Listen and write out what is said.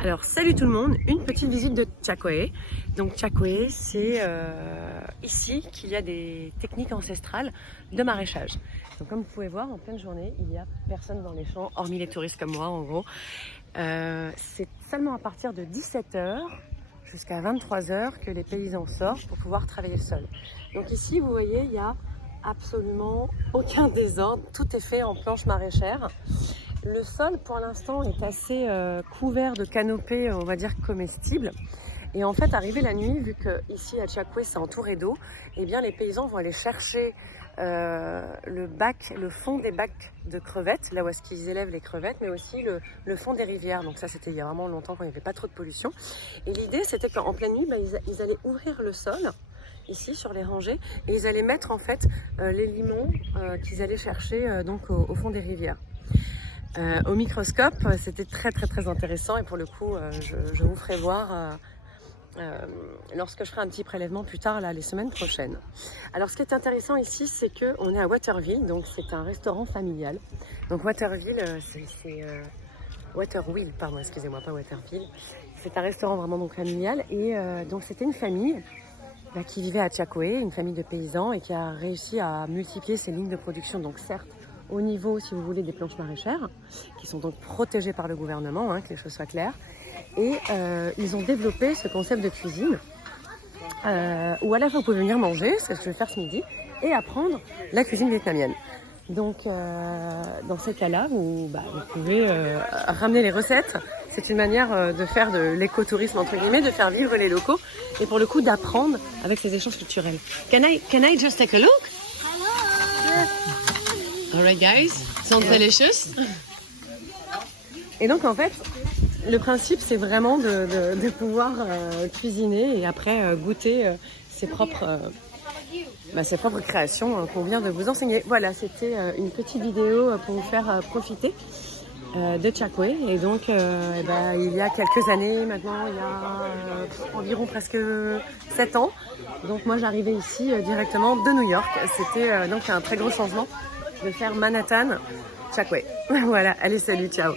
Alors salut tout le monde, une petite visite de Chakwe. Donc Chakwe, c'est ici qu'il y a des techniques ancestrales de maraîchage. Donc comme vous pouvez voir, en pleine journée, il n'y a personne dans les champs, hormis les touristes comme moi en gros. C'est seulement à partir de 17h jusqu'à 23h que les paysans sortent pour pouvoir travailler le sol. Donc ici, vous voyez, il n'y a absolument aucun désordre, tout est fait en planches maraîchères. Le sol, pour l'instant, est assez couvert de canopées, on va dire, comestibles. Et en fait, arrivé la nuit, vu que ici à Chakwe, c'est entouré d'eau, eh bien, les paysans vont aller chercher le fond des bacs de crevettes, là où est-ce qu'ils élèvent les crevettes, mais aussi le fond des rivières. Donc ça, c'était il y a vraiment longtemps, quand il n'y avait pas trop de pollution. Et l'idée, c'était qu'en pleine nuit, ils allaient ouvrir le sol, ici sur les rangées, et ils allaient mettre en fait les limons qu'ils allaient chercher donc au fond des rivières. Au microscope, c'était très intéressant et pour le coup, je vous ferai voir lorsque je ferai un petit prélèvement plus tard, là, les semaines prochaines. Alors, ce qui est intéressant ici, c'est qu'on est à Waterville, donc c'est un restaurant familial. Donc Waterville, c'est Waterville, pardon, excusez-moi, pas Waterville. C'est un restaurant vraiment donc familial et donc c'était une famille qui vivait à Chakwe, une famille de paysans et qui a réussi à multiplier ses lignes de production. Donc certes, au niveau, si vous voulez, des planches maraîchères, qui sont donc protégées par le gouvernement, que les choses soient claires. Et ils ont développé ce concept de cuisine, où à la fois vous pouvez venir manger, c'est ce que je vais faire ce midi, et apprendre la cuisine vietnamienne. Donc dans ces cas-là, vous pouvez ramener les recettes. C'est une manière de faire de l'écotourisme, entre guillemets, de faire vivre les locaux, et pour le coup d'apprendre avec ces échanges culturels. Can I just take a look? Alright guys, sounds delicious. Et donc en fait, le principe c'est vraiment de pouvoir cuisiner et après goûter ses propres créations qu'on vient de vous enseigner. Voilà, c'était une petite vidéo pour vous faire profiter de Chakwe. Et donc il y a quelques années maintenant, il y a environ presque 7 ans. Donc moi j'arrivais ici directement de New York. C'était donc un très gros changement de faire Manhattan, Chakwe. Voilà, allez salut, ciao.